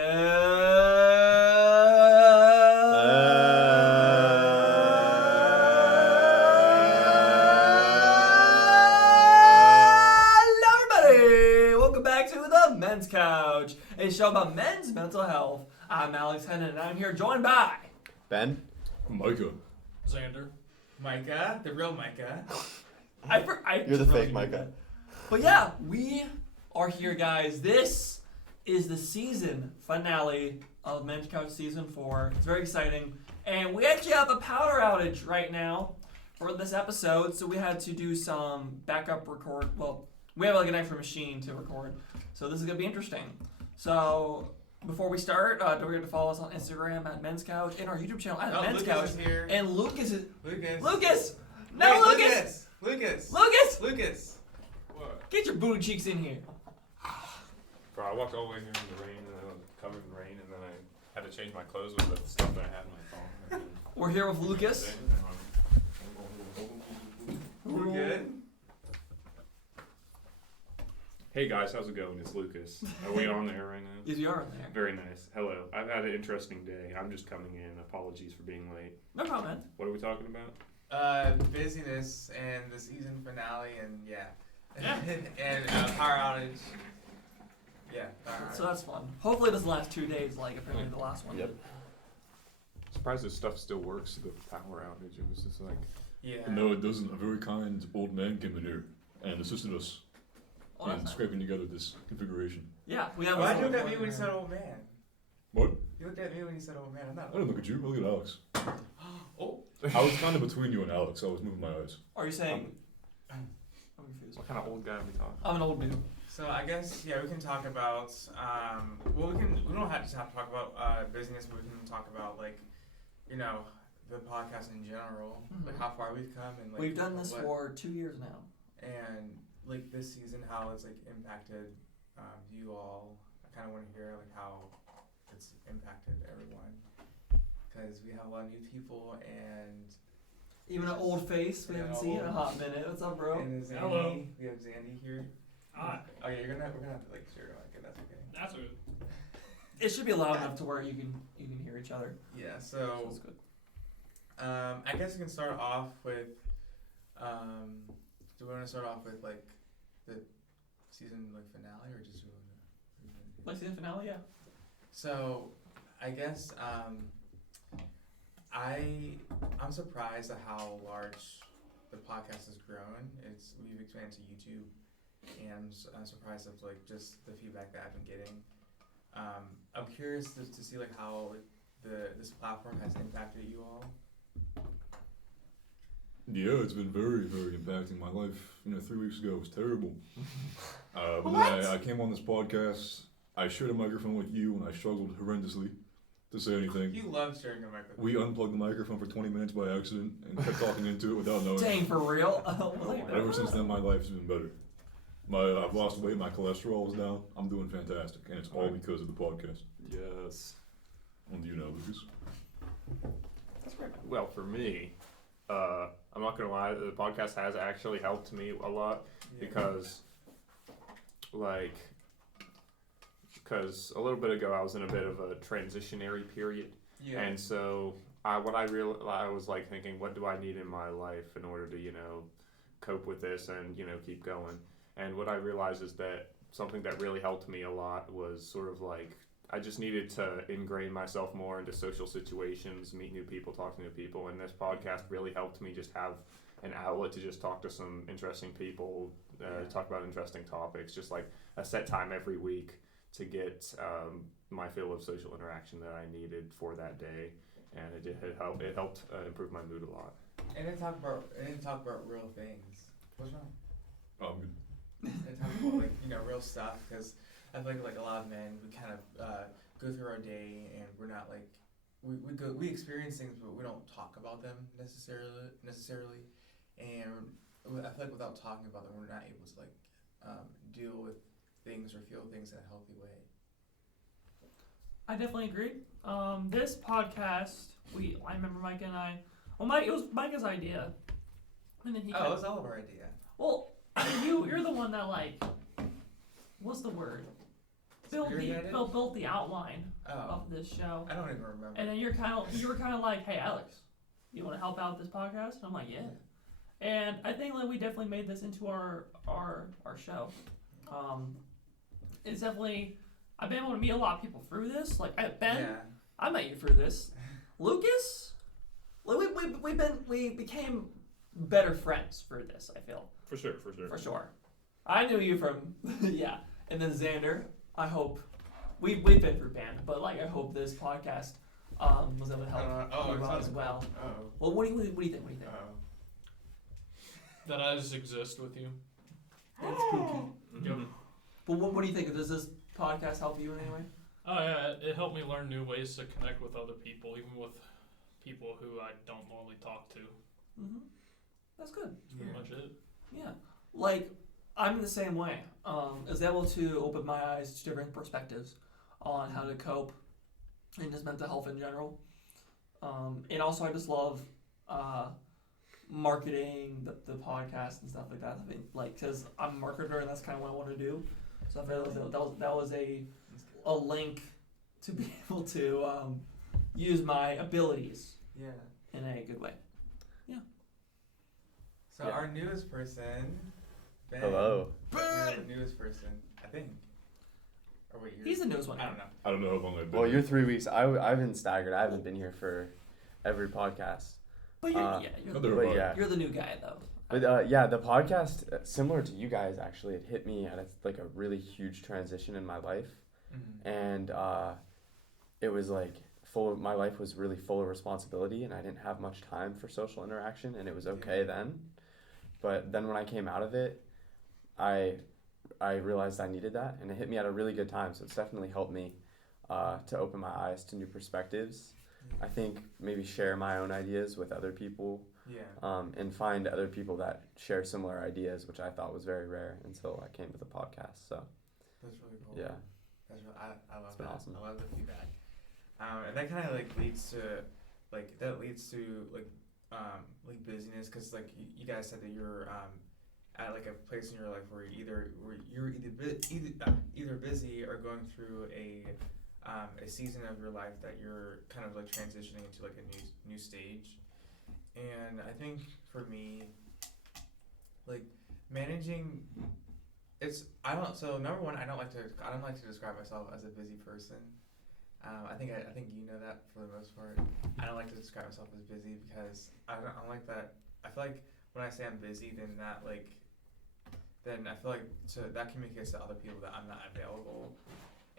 everybody! Welcome back to the Men's Couch, a show about men's mental health. I'm Alex Hennon, and I'm here joined by Ben, Micah, Xander, Micah, the real Micah. you're the fake Micah. But yeah, we are here, guys. This is the season finale of Men's Couch Season 4. It's very exciting. And we actually have a power outage right now for this episode, so we had to do some backup record. Well, we have like an extra machine to record, so this is going to be interesting. So before we start, don't forget to follow us on Instagram at Men's Couch and our YouTube channel at Men's Lucas Couch. is here. And Lucas is... Lucas! No, Wait, Lucas! Lucas! Lucas! What? Get your booty cheeks in here. Bro, I walked all the way here in the rain, and then I was covered in rain, and then I had to change my clothes with the stuff that I had in my phone. We're here with Lucas. We're good. Hey guys, how's it going? It's Lucas. Are we on there right now? Yes, you are in there. Very nice. Hello. I've had an interesting day. I'm just coming in. Apologies for being late. No problem, man. What are we talking about? Busyness and the season finale, and and power outage. Yeah, power outage. So that's fun. Hopefully it doesn't last 2 days like apparently the last one. Yep. Surprised this stuff still works, the power outage. It was just like... Yeah. No, it doesn't. A very kind old man came in here and assisted us Oh, in that's nice. scraping together this configuration. Yeah, we have Why a did you look at me when you said old man? What? You looked at me when you said old man. I'm I not. didn't look at you. I look at Alex. Oh. I was kind of between you and Alex. I was moving my eyes. Are you saying... I'm confused. What kind of old guy are we talking? I'm an old dude. So I guess we can talk about we don't have to talk about business, but we can talk about the podcast in general, like how far we've come and like We've done this what- for 2 years now. and like this season how it's like impacted you all. I kind of want to hear like how it's impacted everyone because we have a lot of new people and Even an old face we Yeah, haven't seen in a old. hot minute. What's up, bro? and Zandy, Hello. we have Zandy here. Hi. Oh yeah, we're gonna have to like share your mic, and that's okay. That's good. It should be loud enough to where you can hear each other. Yeah, So so it's good. I guess we can start off with do we want to start off with like the season like finale or just Like season finale, yeah. So I guess I'm surprised at how large the podcast has grown. We've expanded to YouTube, and I'm surprised of like just the feedback that I've been getting. I'm curious to see like how this platform has impacted you all. Yeah, it's been very, very impacting my life. 3 weeks ago was terrible. But What? then I came on this podcast. I shared a microphone with you, and I struggled horrendously to say anything. You love sharing a microphone. We unplugged the microphone for 20 minutes by accident and kept talking into it without knowing. Dang, for real? Like, Ever since then, my life's been better. I've lost weight, my cholesterol is down. I'm doing fantastic, and it's all because of the podcast. Yes. And do you know, Lucas? That's great. Well, for me, I'm not gonna lie, the podcast has actually helped me a lot because a little bit ago I was in a bit of a transitionary period, Yeah. and so I was like thinking, what do I need in my life in order to cope with this and keep going. And what I realized is that something that really helped me a lot was sort of like I just needed to ingrain myself more into social situations, meet new people, talk to new people, and this podcast really helped me just have an outlet to just talk to some interesting people, talk about interesting topics, just like a set time every week to get my fill of social interaction that I needed for that day, and it helped improve my mood a lot. And then talk about real things. What's wrong? Oh, I'm good. And talk about real stuff because I feel like a lot of men we kind of go through our day and we're not like we experience things but we don't talk about them necessarily, and I feel like without talking about them we're not able to deal with things or feel things in a healthy way. I definitely agree. This podcast, I remember Mike and I. Well, it was Micah's idea, and then he. It was all of our idea. Well, you're the one that what's the word? Spearheaded? built the outline Oh, of this show. I don't even remember. And then you were kind of like, hey, Alex, you want to help out this podcast? And I'm like, yeah. And I think like we definitely made this into our show. It's definitely, I've been able to meet a lot of people through this. Like Ben, Yeah. I met you through this. Lucas, like we became better friends for this. I feel For sure. for sure. I knew you from yeah, and then Xander. I hope we've been through band, but like I hope this podcast was able to help you out as well. Oh. Well, what do you think? What do you think? Oh. That I just exist with you. That's spooky. Yep. But what do you think? Does this podcast help you in any way? Oh yeah, it helped me learn new ways to connect with other people, even with people who I don't normally talk to. Mm-hmm. That's good. That's pretty much it. Yeah. Like, I'm in the same way. I was able to open my eyes to different perspectives on how to cope and just mental health in general. And also, I just love marketing the podcast and stuff like that. I think, like, because I'm a marketer and that's kind of what I want to do. So I felt that was a link to be able to use my abilities Yeah. in a good way. So Yeah. our newest person, Ben. Hello. You're the newest person, I think. Or wait, He's the newest one. I don't know. I don't know if I'm gonna. Well, you're 3 weeks. I've been staggered. I haven't been here for every podcast. But you're, But yeah. you're the new guy, though. But yeah, the podcast, similar to you guys, actually, it hit me at like a really huge transition in my life, Mm-hmm. and it was like my life was really full of responsibility, and I didn't have much time for social interaction, and it was okay then. But then when I came out of it, I realized I needed that, and it hit me at a really good time. So it's definitely helped me to open my eyes to new perspectives. I think maybe share my own ideas with other people, Yeah. and find other people that share similar ideas, which I thought was very rare until I came to the podcast. So That's really cool. yeah, That's really, I love been that. awesome. I love the feedback. And that kind of like leads to busyness, because like you guys said that you're at like a place in your life where you're either busy or going through a season of your life that you're kind of like transitioning into like a new stage. And I think for me, like managing, number one, I don't like to describe myself as a busy person. I think you know that for the most part. I don't like to describe myself as busy because I don't like that. I feel like when I say I'm busy, then I feel like that communicates to other people that I'm not available.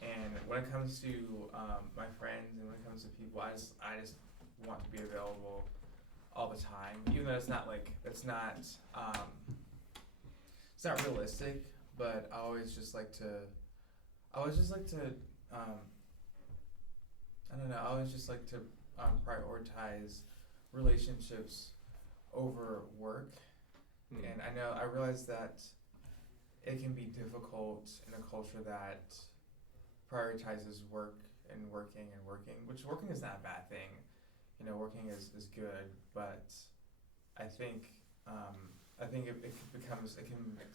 And when it comes to my friends and when it comes to people, I just want to be available all the time, even though it's not realistic. But I always just like to prioritize relationships over work. And I realize that it can be difficult in a culture that prioritizes work and working, which working is not a bad thing. You know, working is good, but I think it can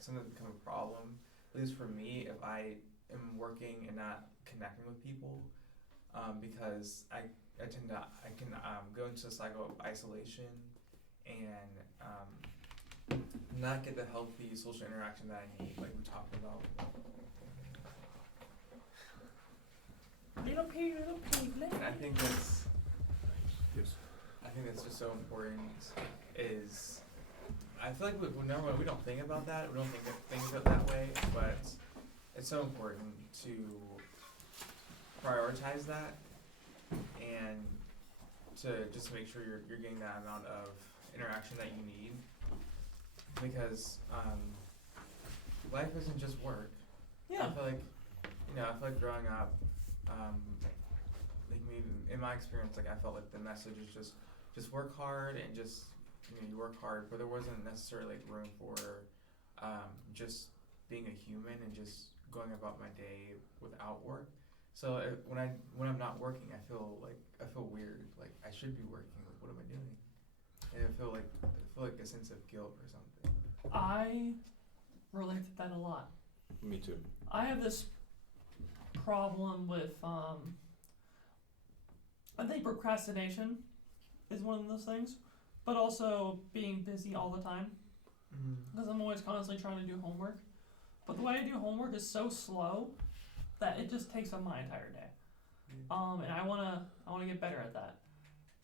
sometimes become a problem, at least for me, if I am working and not connecting with people, because I can go into a cycle of isolation and not get the healthy social interaction that I need, like we talked about. Little pig. And I think that's just so important. Is I feel like we don't think about that. We don't think of it that way, but it's so important to prioritize that and to just make sure you're getting that amount of interaction that you need, because life isn't just work. Yeah. I feel like growing up, like me, in my experience, like I felt like the message is just work hard and just, you work hard, but there wasn't necessarily like room for just being a human and just going about my day without work. So when I'm not working, I feel weird. Like I should be working. Like what am I doing? And I feel like a sense of guilt or something. I relate to that a lot. Me too. I have this problem with I think procrastination is one of those things, but also being busy all the time because I'm always constantly trying to do homework. But the way I do homework is so slow that it just takes up my entire day. And I wanna get better at that.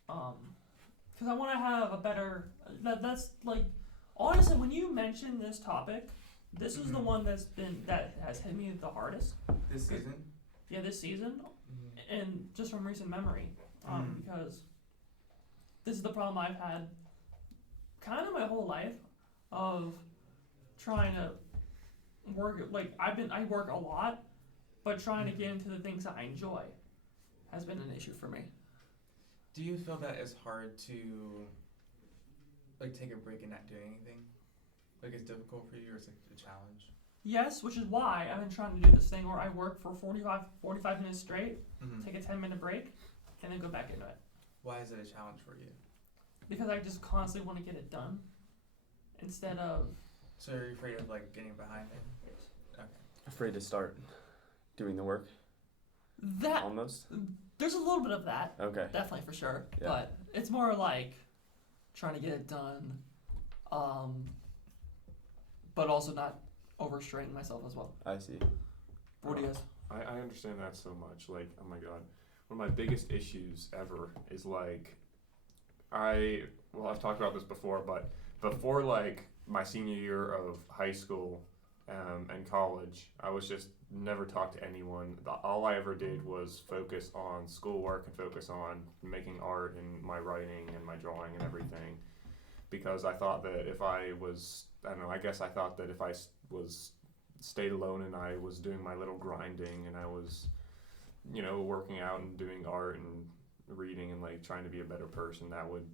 Because I wanna have a better. That's like, honestly, when you mentioned this topic, this is the one that has hit me the hardest. This season. Yeah, this season, and just from recent memory, because this is the problem I've had kind of my whole life of trying to work. Like I work a lot, but trying to get into the things that I enjoy has been an issue for me. Do you feel that it's hard to like take a break and not do anything? Like it's difficult for you, or it's like a challenge? Yes, which is why I've been trying to do this thing where I work for 45 minutes straight, take a 10-minute break, and then go back into it. Why is it a challenge for you? Because I just constantly want to get it done instead of. So you're afraid of like getting behind it? Okay. Afraid to start doing the work? That Almost? there's a little bit of that, Okay. definitely for sure. Yeah. But it's more like trying to get it done, but also not overstraining myself as well. I see. What do you guys? I understand that so much. Like, oh my god, one of my biggest issues ever is like, I've talked about this before, but before like my senior year of high school and college, I was just never talked to anyone. All I ever did was focus on schoolwork and focus on making art and my writing and my drawing and everything, because I thought that if I was, I don't know, I guess I thought that if I was stayed alone and I was doing my little grinding and I was, you know, working out and doing art and reading and like trying to be a better person, that would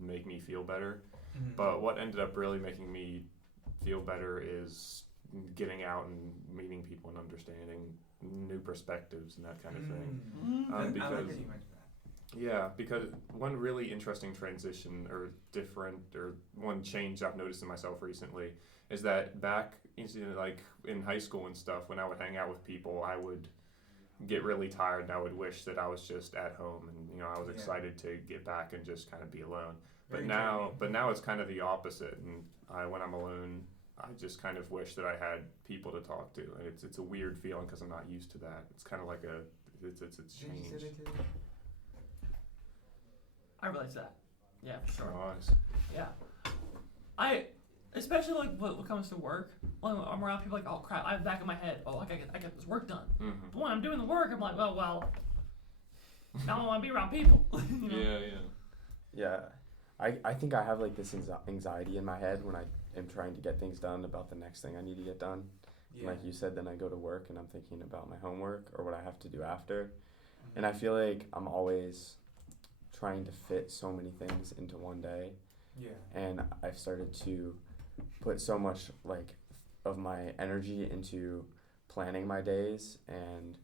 make me feel better. But what ended up really making me feel better is getting out and meeting people and understanding new perspectives and that kind of thing. I like Because that you mentioned that. yeah, because one really interesting transition or one change I've noticed in myself recently is that back like in high school and stuff, when I would hang out with people, I would get really tired and I would wish that I was just at home and, you know, I was excited to get back and just kind of be alone. But now it's kind of the opposite, and when I'm alone, I just kind of wish that I had people to talk to, and it's a weird feeling because I'm not used to that. It's kind of like it's Did you say change. that too? I realize that. Yeah, for sure. Nice. Yeah. Especially like when it comes to work, when I'm around people like, oh crap, I have back in my head, oh, I got this work done. But when I'm doing the work, I'm like, well, now I want to be around people. You know? Yeah. I think I have like this anxiety in my head when I am trying to get things done about the next thing I need to get done. Yeah. Like you said, then I go to work and I'm thinking about my homework or what I have to do after. And I feel like I'm always trying to fit so many things into one day. Yeah. And I've started to put so much like of my energy into planning my days and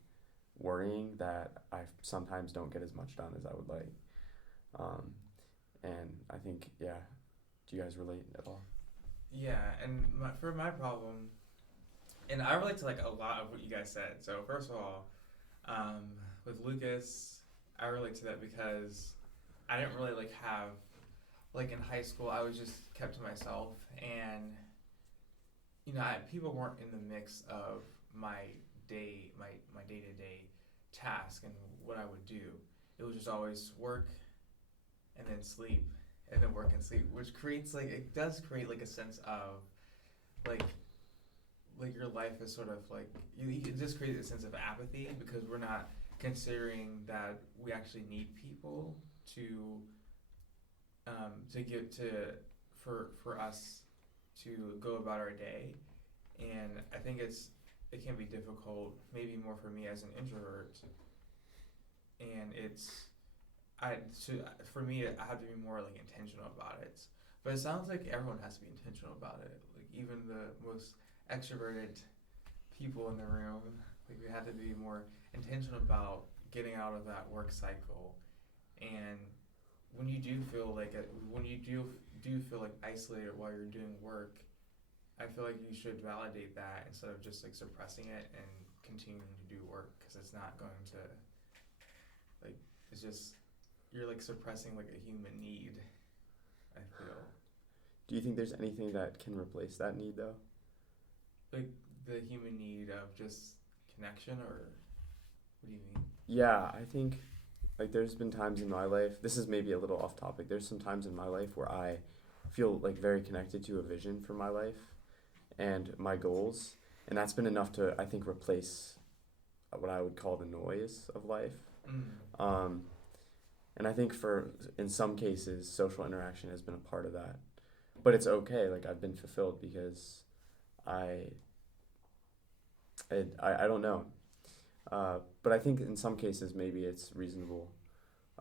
worrying that I sometimes don't get as much done as I would like. And I think, do you guys relate at all? Yeah, and for my problem, and I relate to like a lot of what you guys said. So first of all, with Lucas, I relate to that because I didn't really like have, like in high school, I was just kept to myself, and you know, people weren't in the mix of my day-to-day task and what I would do. It was just always work, and then sleep, and then work and sleep, which creates like, it does create like a sense of like your life is sort of like, it just creates a sense of apathy because we're not considering that we actually need people for us to go about our day. And I think it can be difficult, maybe more for me as an introvert, and for me, I have to be more like intentional about it. But it sounds like everyone has to be intentional about it. Like even the most extroverted people in the room, like we have to be more intentional about getting out of that work cycle. And when you do feel like feel like isolated while you're doing work, I feel like you should validate that instead of just like suppressing it and continuing to do work because it's not going to, like, it's just, you're like suppressing like a human need, I feel. Do you think there's anything that can replace that need though? Like the human need of just connection, or what do you mean? Yeah, I think like there's been times in my life, this is maybe a little off topic, there's some times in my life where I feel like very connected to a vision for my life and my goals, and that's been enough to, I think, replace what I would call the noise of life. And I think in some cases social interaction has been a part of that, but it's okay. Like I've been fulfilled because I don't know, but I think in some cases maybe it's reasonable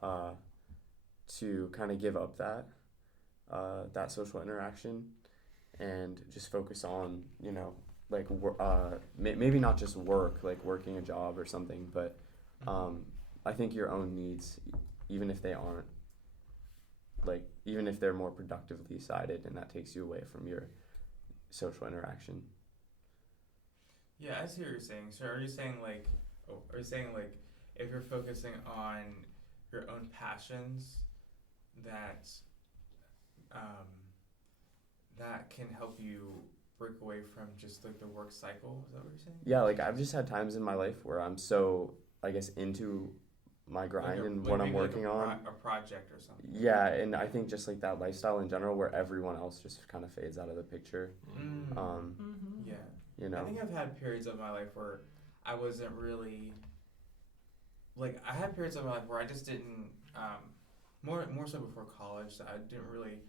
to kind of give up that social interaction and just focus on, like maybe not just work, like working a job or something, but I think your own needs, even if they aren't, like even if they're more productively sided and that takes you away from your social interaction. Yeah, I see what you're saying. So are you saying like if you're focusing on your own passions, that that can help you break away from just like the work cycle? Is that what you're saying? Yeah, like I've just had times in my life where I'm so, I guess, into my grind and what I'm working on. A project or something. Yeah, and I think just like that lifestyle in general where everyone else just kind of fades out of the picture. Yeah. I think I've had periods of my life where I wasn't really, like, I had periods of my life where I just didn't, more so before college, that I didn't really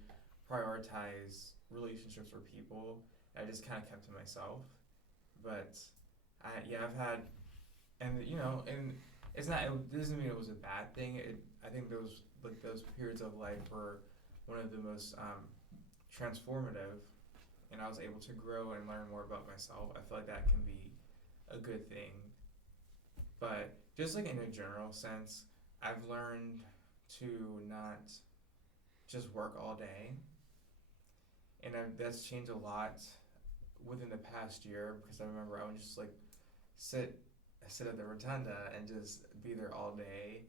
prioritize relationships or people. I just kind of kept to myself. But I've had, and it's not, it doesn't mean it was a bad thing. I think those periods of life were one of the most transformative, and I was able to grow and learn more about myself. I feel like that can be a good thing. But just like in a general sense, I've learned to not just work all day, and that's changed a lot within the past year, because I remember I would just like sit at the rotunda and just be there all day.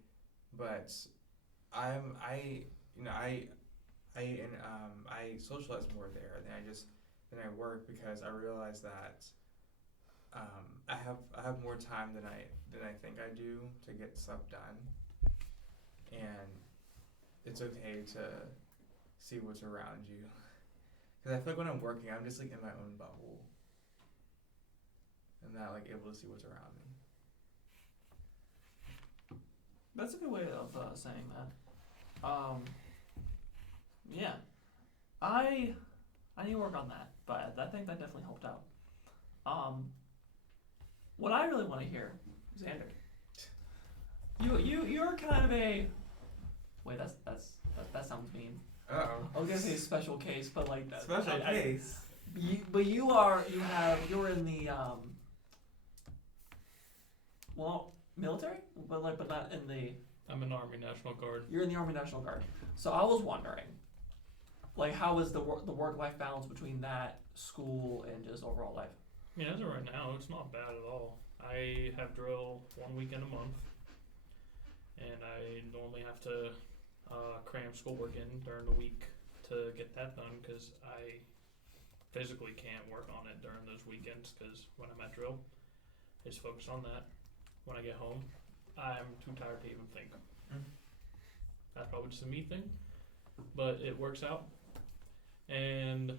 But I socialize more there than I work, because I realize that I have more time than I think I do to get stuff done, and it's okay to see what's around you. Because I feel like when I'm working, I'm just like in my own bubble, and not like able to see what's around me. That's a good way of saying that. Yeah, I need to work on that, but I think that definitely helped out. What I really want to hear, Xander, you're kind of a, wait, that sounds mean. Uh-oh. I was gonna say special case, but like that. Special case. You're in the military, but not in the. I'm in Army National Guard. You're in the Army National Guard. So I was wondering, like, how is the work-life balance between that, school, and just overall life? I mean, as of right now, it's not bad at all. I have drill 1 weekend a month, and I normally have to cram schoolwork in during the week to get that done, because I physically can't work on it during those weekends, because when I'm at drill, I just focus on that. When I get home, I'm too tired to even think. That's probably just a me thing, but it works out. And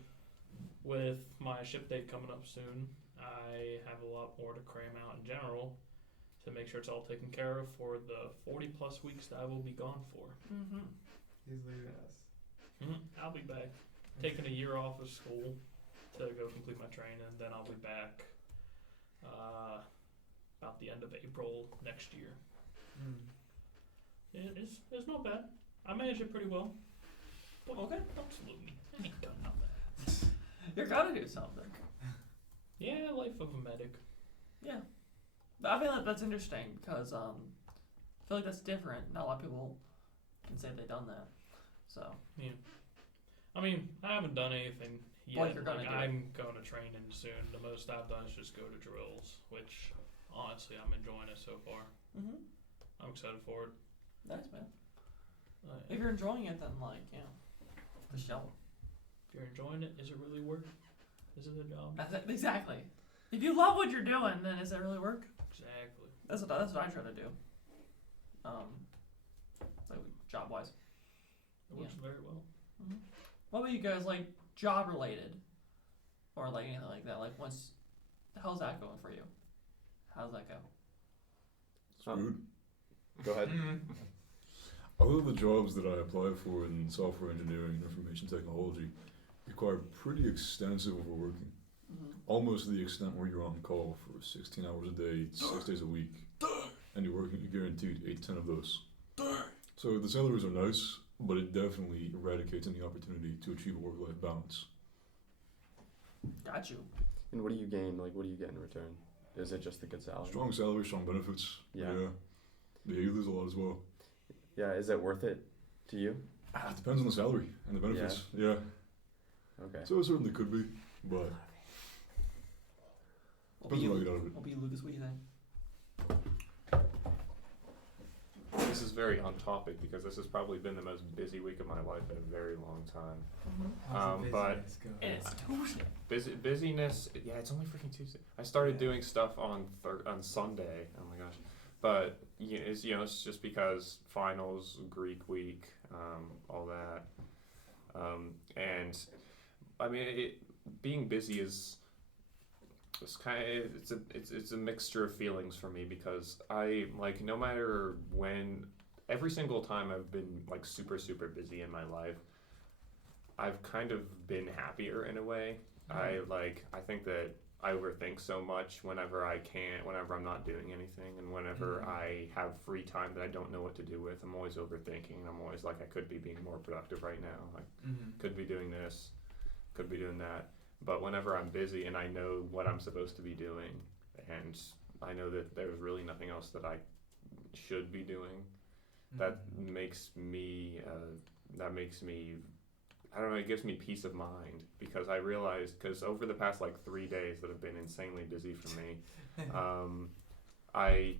with my ship date coming up soon, I have a lot more to cram out in general to make sure it's all taken care of for the 40 plus weeks that I will be gone for. He's leaving us. I'll be back. Taking a year off of school to go complete my training, and then I'll be back about the end of April next year. It's not bad. I manage it pretty well. But Okay. Don't salute me. I ain't done nothing. You're gotta do something. Yeah, life of a medic. Yeah. I feel like that's interesting, because I feel like that's different. Not a lot of people can say they've done that. So. Yeah. I mean, I haven't done anything yet. Well, you're gonna do I'm going to training soon. The most I've done is just go to drills, which honestly, I'm enjoying it so far. Mm-hmm. I'm excited for it. Nice, man. If If you're enjoying it, then for sure. you're enjoying it, is it really work? Is it a job? Exactly. If you love what you're doing, then is it really work? Exactly. That's what I try to do. Like job wise. It works very well. Mm-hmm. What about you guys? Like job related, or like anything like that? Like how's that going for you? How's that go? Screwed. Go ahead. Other the jobs that I applied for in software engineering and information technology require pretty extensive overworking. Mm-hmm. Almost to the extent where you're on call for 16 hours a day, 6 days a week, and you're guaranteed 8 to 10 of those. So the salaries are nice, but it definitely eradicates any opportunity to achieve a work-life balance. Got you. And what do you gain? Like, what do you get in return? Is it just the good salary? Strong salary, strong benefits. Yeah. Yeah, you lose a lot as well. Yeah, is it worth it to you? It depends on the salary and the benefits. Yeah. Okay. So it certainly could be, but depends on what I get out of it. What about you, Lucas? What do you think? This is very on topic because this has probably been the most busy week of my life in a very long time. How's the But- business going? And it's Tuesday. Busyness. Yeah, it's only freaking Tuesday. I started doing stuff on Sunday. Oh my gosh. But it's just because finals, Greek week, all that, and I mean, being busy is it's a mixture of feelings for me because I like no matter when, every single time I've been like super busy in my life, I've kind of been happier in a way. I think that I overthink so much whenever I'm not doing anything, and whenever I have free time that I don't know what to do with, I'm always overthinking. I'm always like, I could be being more productive right now. I could be doing this, could be doing that. But whenever I'm busy and I know what I'm supposed to be doing, and I know that there's really nothing else that I should be doing, that makes me, I don't know, it gives me peace of mind because I realized, because over the past like 3 days that have been insanely busy for me, I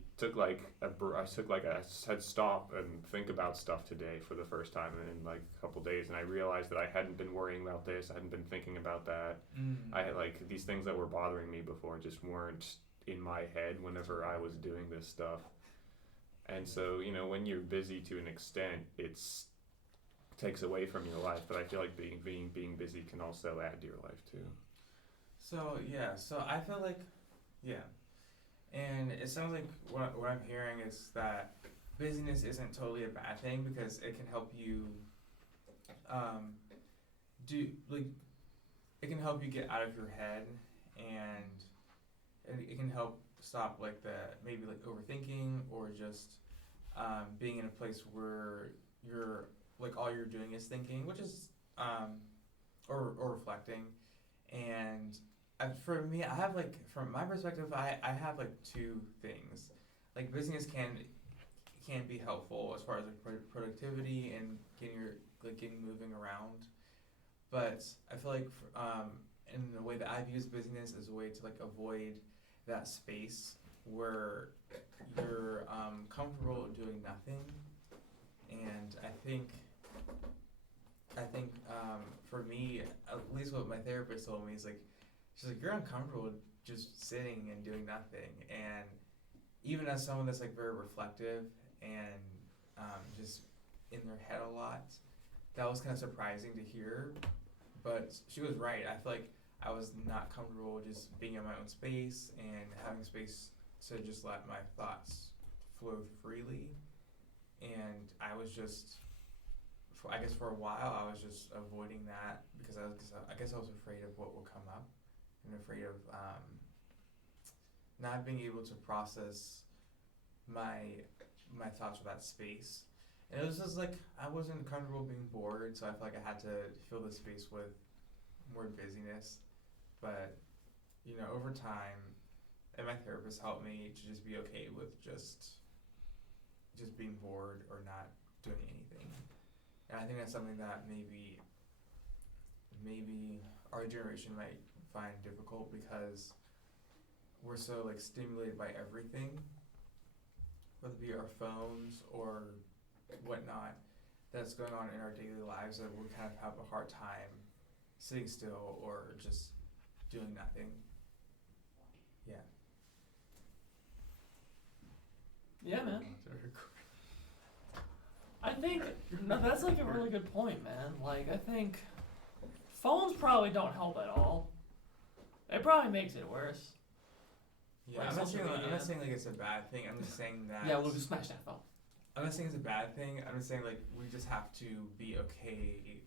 said stop and think about stuff today for the first time in like a couple days, and I realized that I hadn't been worrying about this, I hadn't been thinking about that. I had like these things that were bothering me before just weren't in my head whenever I was doing this stuff. And so, when you're busy to an extent, takes away from your life, but I feel like being busy can also add to your life too. So I feel like, and it sounds like what I'm hearing is that busyness isn't totally a bad thing because it can help you, it can help you get out of your head, and it can help stop like maybe overthinking or just being in a place where you're like all you're doing is thinking, which is or reflecting. And for me, I have from my perspective, I have two things. Like busyness can be helpful as far as productivity and getting moving around, but I feel like in the way that I've used busyness as a way to avoid that space where you're comfortable doing nothing. And I think for me, at least what my therapist told me is she's like, you're uncomfortable just sitting and doing nothing. And even as someone that's very reflective and just in their head a lot, that was kind of surprising to hear. But she was right. I feel like I was not comfortable just being in my own space and having space to just let my thoughts flow freely. And I was just, I guess for a while, I was just avoiding that because I guess I was afraid of what will come up and afraid of not being able to process my thoughts with that space. And it was just I wasn't comfortable being bored, so I felt like I had to fill the space with more busyness. But, over time, and my therapist helped me to just be okay with just being bored or not doing anything. And I think that's something that maybe our generation might find difficult because we're so like stimulated by everything, whether it be our phones or whatnot that's going on in our daily lives, that we kind of have a hard time sitting still or just doing nothing. Yeah. Yeah, man. I think no, that's like a really good point, man. Like I think phones probably don't help at all. It probably makes it worse. Yeah, Like I'm not social saying media. I'm not saying like it's a bad thing. I'm just saying that. Yeah, we'll just smash that phone. I'm not saying it's a bad thing. I'm just saying like we just have to be okay.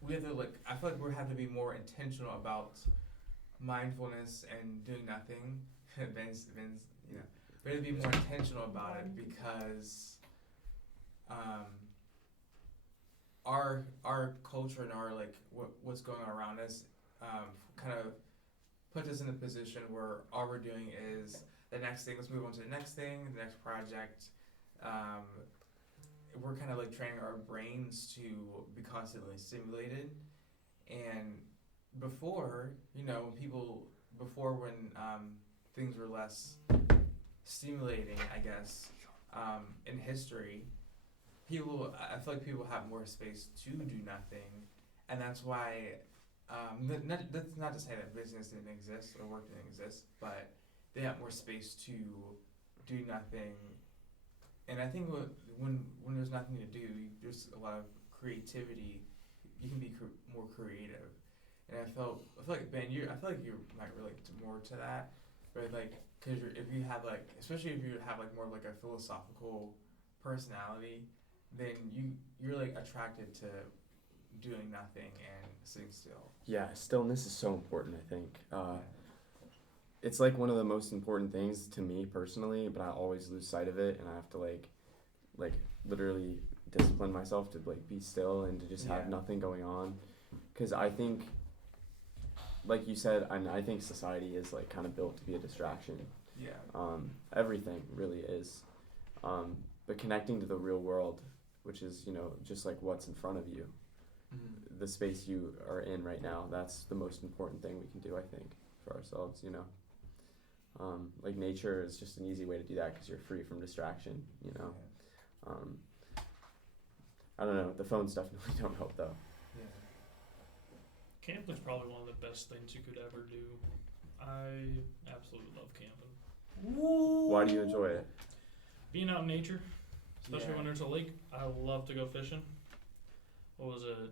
We have to like. I feel like we have to be more intentional about mindfulness and doing nothing. Vince, you know, we have to be more intentional about it because, our culture and our like what's going on around us, kind of puts us in a position where all we're doing is the next thing. Let's move on to the next thing, the next project. We're kind of like training our brains to be constantly stimulated. And before, you know, when things were less stimulating, I guess, in history, I feel like people have more space to do nothing. And that's why, that's not to say that business didn't exist or work didn't exist, but they have more space to do nothing. And I think when there's nothing to do, there's a lot of creativity. You can be more creative. And I feel like Ben, I feel like you might relate more to that, but like, cause if you have like, especially if you have like more like a philosophical personality, then you're like attracted to doing nothing and sitting still. Yeah, stillness is so important, I think. It's like one of the most important things to me personally, but I always lose sight of it, and I have to like literally discipline myself to like be still and to just have nothing going on, because I think, like you said, I think society is like kind of built to be a distraction. Yeah. Everything really is, but connecting to the real world, which is, you know, just like what's in front of you, the space you are in right now, that's the most important thing we can do, I think, for ourselves, you know. Like nature is just an easy way to do that because you're free from distraction, you know. I don't know, the phones definitely don't help though. Yeah. Camping's probably one of the best things you could ever do. I absolutely love camping. Ooh. Why do you enjoy it? Being out in nature, especially Yeah. when there's a lake. I love to go fishing. What was it?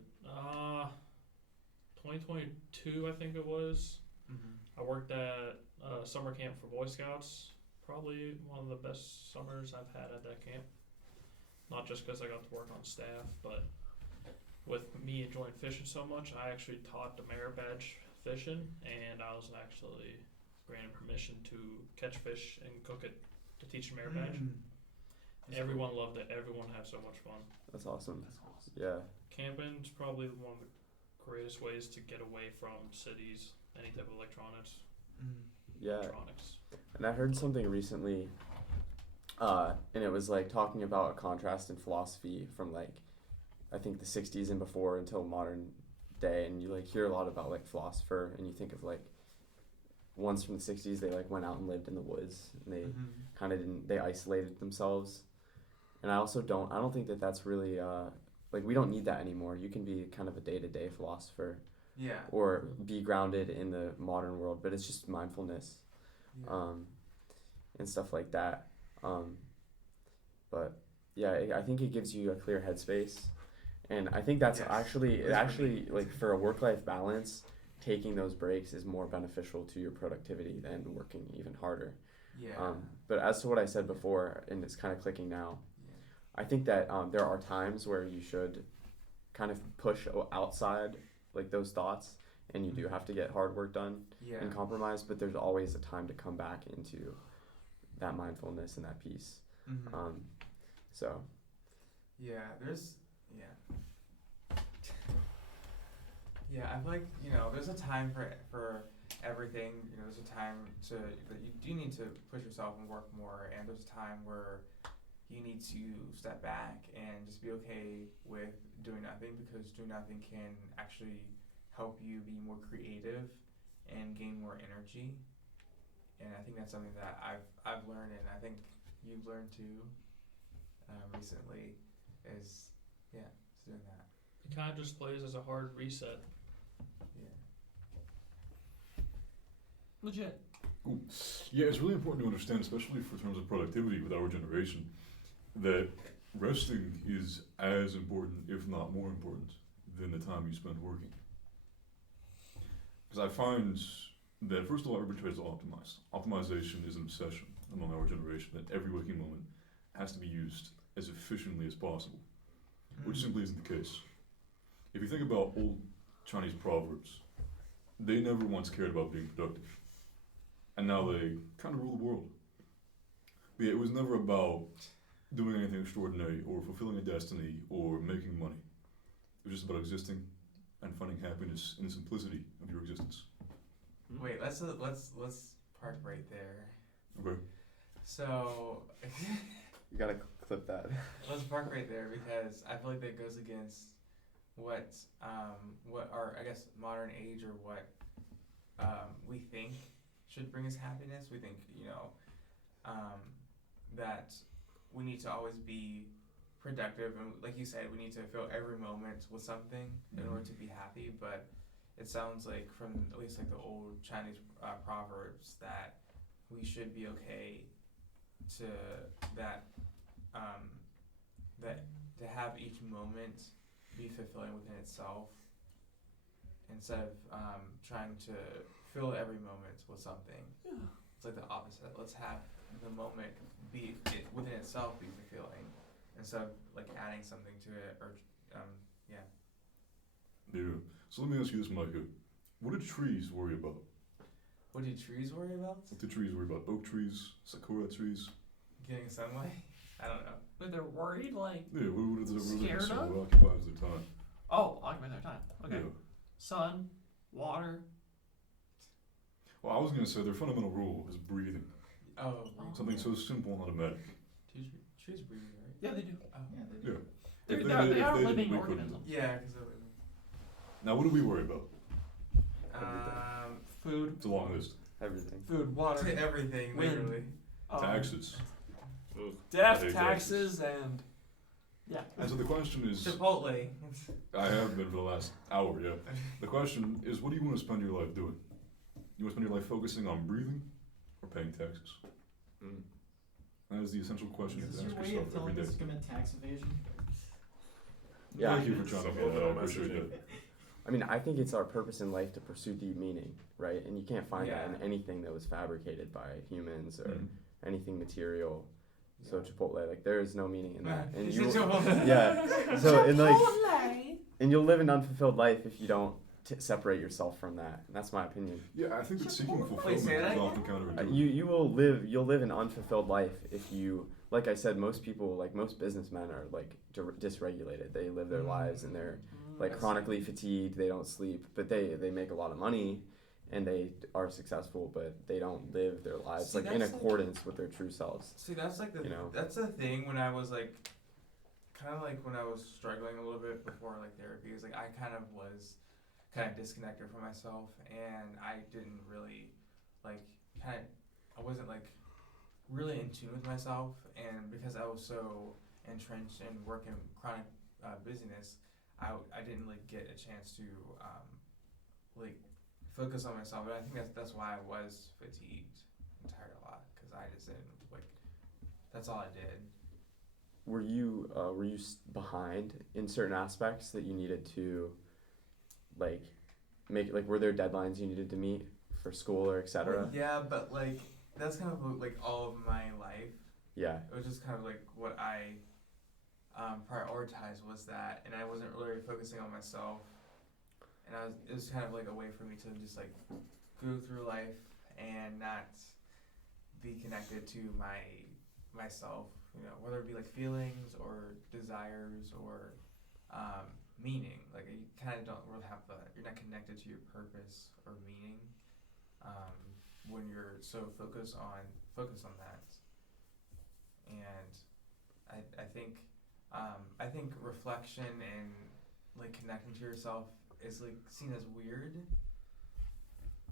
2022, I think it was. I worked at summer camp for Boy Scouts. Probably one of the best summers I've had at that camp. Not just because I got to work on staff, but with me enjoying fishing so much, I actually taught demerit badge fishing, and I was actually granted permission to catch fish and cook it to teach demerit badge. Everyone loved it. Everyone had so much fun. That's awesome. That's awesome. Yeah. Camping's probably one of the greatest ways to get away from cities, any type of electronics. Yeah. Electronics. And I heard something recently, and it was like talking about a contrast in philosophy from like, I think the 60s and before until modern day, and you like hear a lot about like philosopher, and you think of like ones from the 60s, they like went out and lived in the woods, and they kind of they isolated themselves. And I don't think that that's really like, we don't need that anymore. You can be kind of a day-to-day philosopher, Yeah. or be grounded in the modern world, but it's just mindfulness, and stuff like that. But yeah, I think it gives you a clear headspace, and I think that's actually like for a work-life balance, taking those breaks is more beneficial to your productivity than working even harder. Yeah. But as to what I said before, and it's kind of clicking now, I think that there are times where you should kind of push outside like those thoughts, and you do have to get hard work done and compromise, but there's always a time to come back into that mindfulness and that peace. So I feel like, you know, there's a time for everything. You know, there's a time that you do need to push yourself and work more, and there's a time where you need to step back and just be okay with doing nothing, because doing nothing can actually help you be more creative and gain more energy. and I think that's something that I've learned, and I think you've learned too, recently, is doing that. It kind of just plays as a hard reset. Yeah. Legit. Cool. Yeah, it's really important to understand, especially for terms of productivity with our generation, that resting is as important, if not more important, than the time you spend working. Because I find that, first of all, everybody tries to optimize. Optimization is an obsession among our generation, that every waking moment has to be used as efficiently as possible, which simply isn't the case. If you think about old Chinese proverbs, they never once cared about being productive. And now they kind of rule the world. But yeah, it was never about doing anything extraordinary or fulfilling a destiny or making money. It was just about existing and finding happiness in the simplicity of your existence. Wait, let's park right there. Okay. So You gotta clip that. let's park right there, because I feel like that goes against what our, I guess, modern age, or what we think should bring us happiness. We think, that we need to always be productive, and like you said, we need to fill every moment with something in order to be happy. But it sounds like, from at least like the old Chinese proverbs, that we should be okay to that to have each moment be fulfilling within itself, instead of trying to fill every moment with something. Yeah. It's like the opposite. Let's have the moment be within itself be fulfilling, instead of like adding something to it, or yeah. Yeah. So let me ask you this, Micah. What do trees worry about? What do trees worry about? What do trees worry about? Oak trees, sakura trees? Getting sunlight? I don't know. Like they're worried, like, Yeah, what is it? Scared So of? what occupies their time? oh, occupy their time. Okay. Yeah. Sun, water. Well, I was going to say their fundamental rule is breathing. Oh, Something so simple and automatic. trees breathe, right? Yeah, they do. Oh. Yeah, they do. Yeah. They're, If they are if living didn't, we couldn't. organisms. Yeah, because Now, what do we worry about? Food. It's a long list. Everything. Food, water, everything, Wind. literally. Taxes. Ugh. death, I hate taxes, and yeah. And so the question is, Chipotle. I have been for the last hour, yeah. The question is, what do you want to spend your life doing? You want to spend your life focusing on breathing or paying taxes? Mm. That is the essential question you Is have this to your ask way yourself of every telling day. us to commit tax evasion? Yeah. Thank you for trying to hold that. I appreciate that. I mean, I think it's our purpose in life to pursue deep meaning, right? And you can't find that in Yeah. anything that was fabricated by humans or Mhm. anything material. So Chipotle, like, there is no meaning in that. And You you, said Chipotle. yeah. So and like, Chipotle. and you'll live an unfulfilled life if you don't separate yourself from that. And that's my opinion. Yeah, I think that seeking Wait, fulfillment say that is often again? counterintuitive. You'll live an unfulfilled life if you, like I said, most people, like most businessmen, are like dysregulated. They live their lives and they're like That's- chronically fatigued. They don't sleep, but they make a lot of money, and they are successful, but they don't live their lives See, like in that's like- accordance with their true selves. See, that's like You know? that's the thing when I was like, kind of like when I was struggling a little bit before like therapy, is like I kind of was kind of disconnected from myself, and I didn't really like I wasn't like really in tune with myself, and because I was so entrenched in work and chronic busyness, I didn't like get a chance to like focus on myself, and I think that's why I was fatigued and tired a lot, because I just didn't like. That's all I did. Were you behind in certain aspects that you needed to like make, like, were there deadlines you needed to meet for school or etc.? Well, yeah, but like that's kind of like all of my life. Yeah. It was just kind of like what I prioritized was that, and I wasn't really focusing on myself, and it was kind of like a way for me to just like go through life and not be connected to myself, whether it be like feelings or desires or meaning. Like you kind of don't really have you're not connected to your purpose or meaning when you're so focused on that. And I think reflection and like connecting to yourself is like seen as weird.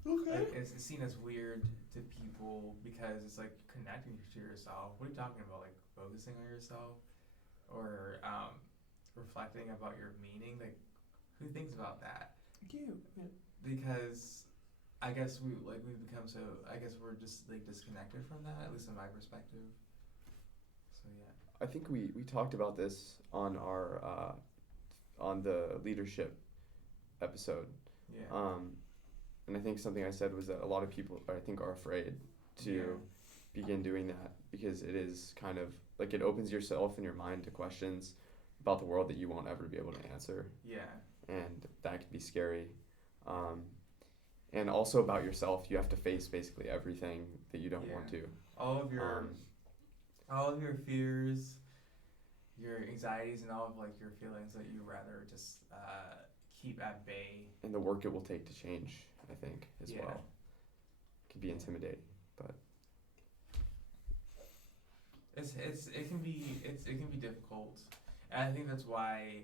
Like, it's seen as weird to people because it's like connecting to yourself. What are you talking about? Like focusing on yourself, or reflecting about your meaning? Like, who thinks about that? You. Because I guess we've become so. I guess we're just like disconnected from that, at least in my perspective. So yeah. I think we talked about this on our on the leadership episode. Yeah. And I think something I said was that a lot of people, I think, are afraid to begin doing that because it is kind of like it opens yourself and your mind to questions about the world that you won't ever be able to answer. Yeah. And that can be scary. And also about yourself, you have to face basically everything that you don't want to. All of your fears, your anxieties, and all of like your feelings that you rather just keep at bay. And the work it will take to change, I think, as well. It can be intimidating, but it can be difficult, and I think that's why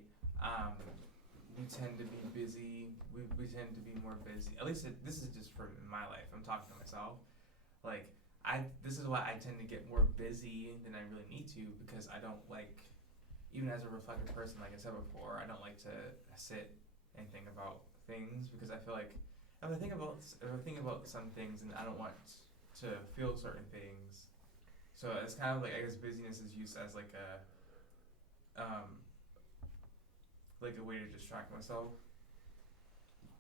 we tend to be busy. We tend to be more busy. At least this is just for my life. I'm talking to myself. Like this is why I tend to get more busy than I really need to, because I don't like, even as a reflective person, like I said before, I don't like to sit and think about things, because I feel like if I think about some things and I don't want to feel certain things. So it's kind of like, I guess busyness is used as like a way to distract myself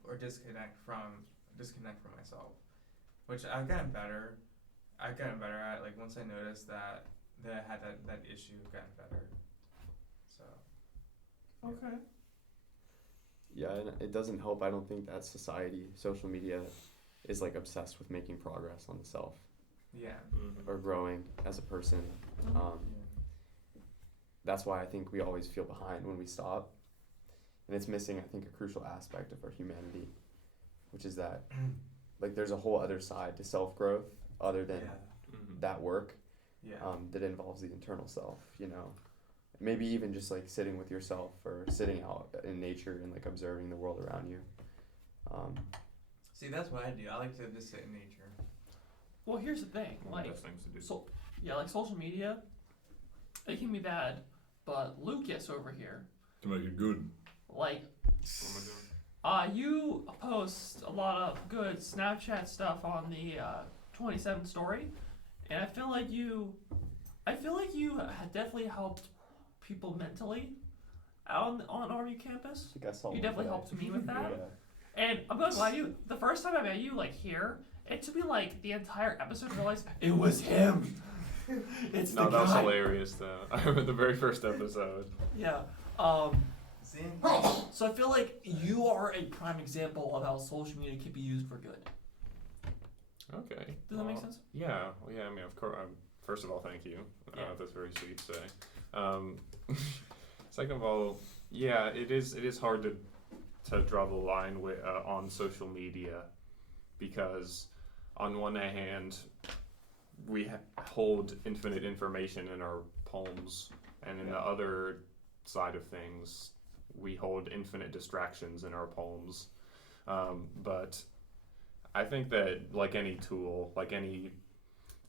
or disconnect from myself, which I've gotten better at. Like once I noticed that I had that issue, I've gotten better. So. Okay. yeah, and it doesn't help. I don't think that social media is like obsessed with making progress on the self Yeah. or growing as a person. That's why I think we always feel behind when we stop. And it's missing, I think, a crucial aspect of our humanity, which is that like there's a whole other side to self-growth other than that work that involves the internal self, you know. Maybe even just like sitting with yourself or sitting out in nature and like observing the world around you. See, that's what I do. I like to just sit in nature. Well, here's the thing. One of Like, the best things to do. so, yeah, like social media, it can be bad, but Lucas over here, To make it good. like, What am I doing? you post a lot of good Snapchat stuff on the 27th story, and I feel like you have definitely helped people mentally out on RU campus. I think I saw You one definitely today. helped me with that. Yeah. And I'm not gonna lie to you, the first time I met you, like here, it took me like the entire episode to realize it was him. It's No, the that was guy. hilarious though. I remember the very first episode. Yeah. So I feel like you are a prime example of how social media can be used for good. Okay. Does that make sense? Yeah. Well, yeah. I mean, of course. First of all, thank you. Yeah. That's very sweet to say. Second of all, yeah, it is hard to draw the line on social media, because on one hand we hold infinite information in our palms, and in the other side of things we hold infinite distractions in our palms. But I think that like any tool, like any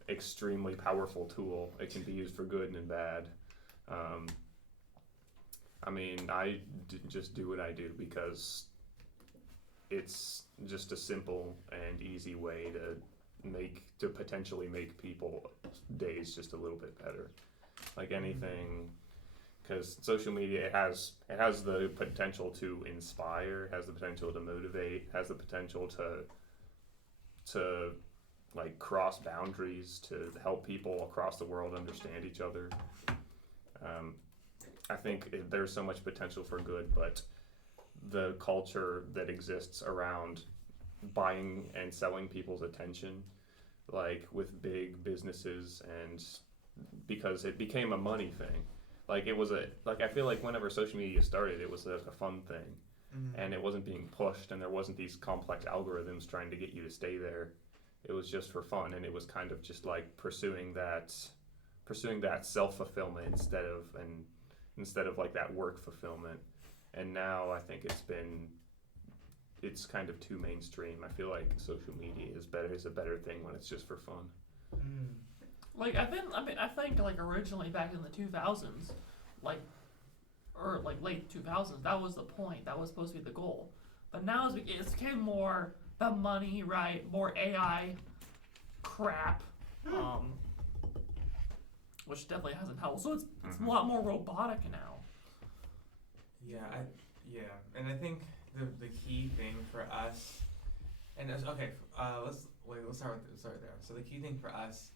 extremely powerful tool, it can be used for good and bad. I mean, I just do what I do because it's just a simple and easy way to potentially make people's days just a little bit better. Like anything, because social media, it has the potential to inspire, has the potential to motivate, has the potential to like cross boundaries, to help people across the world understand each other. I think there's so much potential for good, but the culture that exists around buying and selling people's attention, like with big businesses, and because it became a money thing. Like it was I feel like whenever social media started, it was a fun thing, and it wasn't being pushed, and there wasn't these complex algorithms trying to get you to stay there. It was just for fun, and it was kind of just like pursuing that self-fulfillment instead of like that work fulfillment. And now I think it's been it's kind of too mainstream. I feel like social media is a better thing when it's just for fun. Like I think like originally back in the 2000s, like or like late 2000s, that was the point. That was supposed to be the goal. But now it's became more the money, right? More AI crap, which definitely hasn't helped. So it's a lot more robotic now. And I think the key thing for us, and let's start there. So the key thing for us,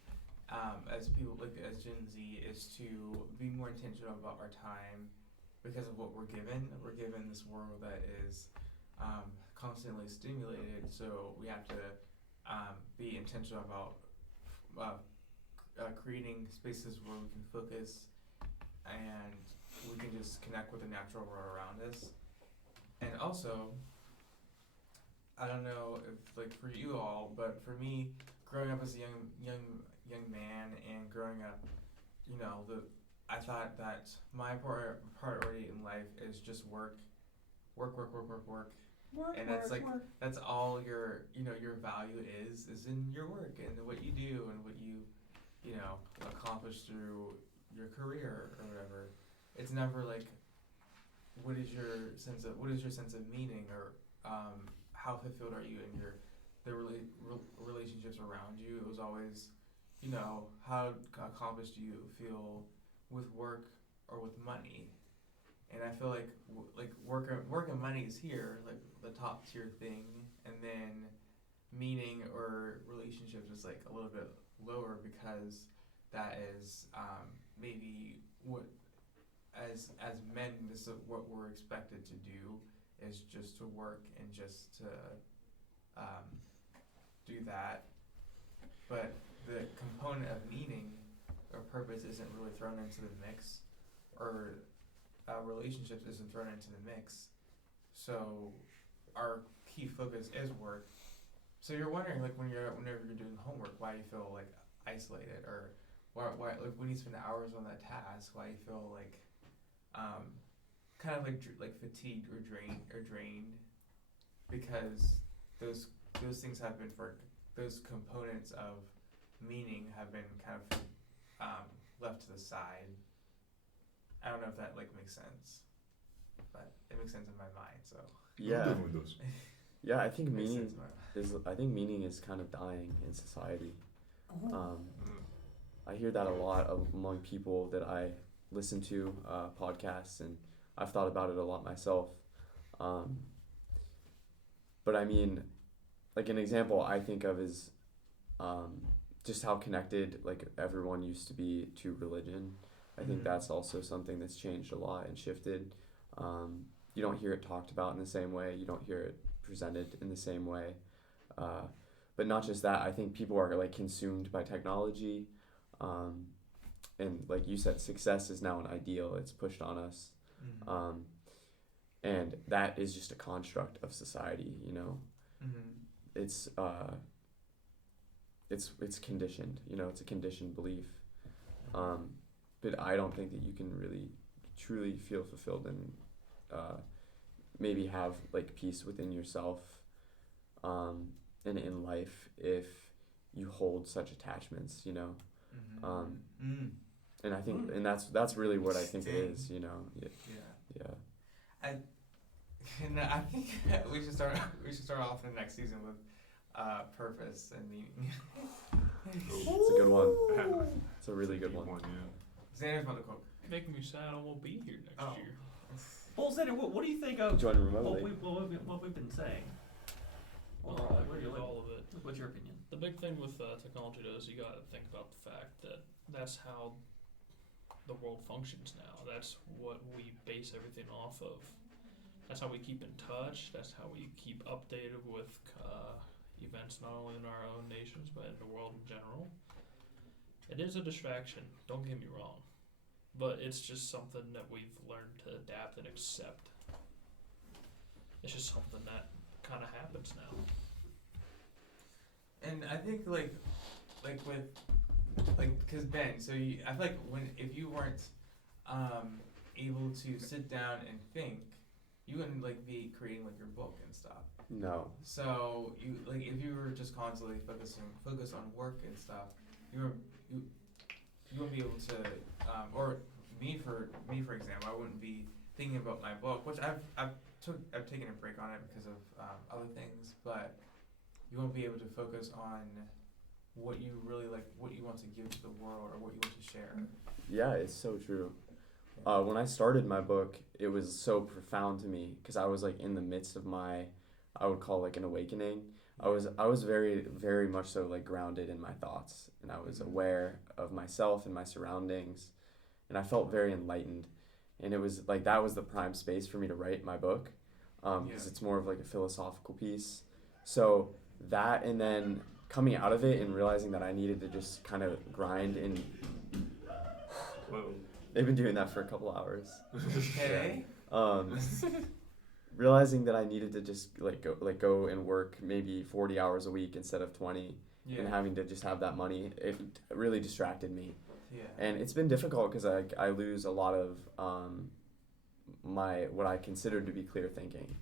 as people like as Gen Z, is to be more intentional about our time, because of what we're given. We're given this world that is constantly stimulated, so we have to be intentional about creating spaces where we can focus and we can just connect with the natural world around us. And also, I don't know if like for you all, but for me, growing up as a young man and growing up, I thought that my priority in life is just work, and that's all your value is in your work and what you do and what you accomplish through your career or whatever. It's never like what is your sense of meaning, or how fulfilled are you in the relationships around you. It was always how accomplished do you feel with work or with money. And I feel like work and money is here, like the top tier thing, and then meaning or relationships is like a little bit lower, because that is maybe what as men, this is what we're expected to do, is just to work and just to do that. But the component of meaning or purpose isn't really thrown into the mix, or relationships isn't thrown into the mix. So our key focus is work. So you're wondering, like, whenever you're doing homework, why you feel like isolated, or why like when you spend hours on that task, why you feel like kind of like fatigued or drained, because those things have been those components of meaning have been kind of left to the side. I don't know if that like makes sense, but it makes sense in my mind. So Yeah. It definitely does. Yeah, I think Makes meaning sense in my mind. I think meaning is kind of dying in society. I hear that a lot among people that I listen to podcasts, and I've thought about it a lot myself. But I mean, like an example I think of is just how connected like everyone used to be to religion. I think that's also something that's changed a lot and shifted. You don't hear it talked about in the same way. You don't hear it presented in the same way. But not just that, I think people are like consumed by technology. And like you said, success is now an ideal. It's pushed on us. And that is just a construct of society, It's conditioned, it's a conditioned belief. But I don't think that you can really truly feel fulfilled and maybe have like peace within yourself and in life if you hold such attachments, and I think and that's really what I think it is, Yeah. And I think we should start off the next season with purpose and meaning. It's a good one. It's a really good one. Yeah. Xander's about to quote. Making me sad I won't be here next year. Well, Xander, what do you think of Join remotely. what we've been saying? Well, I agree with all of it. What's your opinion? The big thing with technology though is you gotta think about the fact that that's how the world functions now. That's what we base everything off of. That's how we keep in touch. That's how we keep updated with events not only in our own nations but in the world in general. It is a distraction, don't get me wrong, but it's just something that we've learned to adapt and accept. It's just something that kind of happens now. And I think because Ben, so I feel like if you weren't able to sit down and think, you wouldn't like be creating like your book and stuff. No. So you like if you were just constantly focused on work and stuff, you wouldn't be able to or me for example, I wouldn't be thinking about my book, which I've taken a break on it because of other things, but you won't be able to focus on what you really like, what you want to give to the world or what you want to share. Yeah, it's so true. When I started my book, it was so profound to me because I was like in the midst of my, I would call like an awakening. I was very, very much so like grounded in my thoughts, and I was aware of myself and my surroundings, and I felt very enlightened. And it was like that was the prime space for me to write my book, because it's more of like a philosophical piece. So that, and then coming out of it and realizing that I needed to just kind of grind and they've been doing that for a couple hours. Okay. Realizing that I needed to just go and work maybe 40 hours a week instead of 20, and having to just have that money, it really distracted me. Yeah. And it's been difficult because I lose a lot of my what I considered to be clear thinking,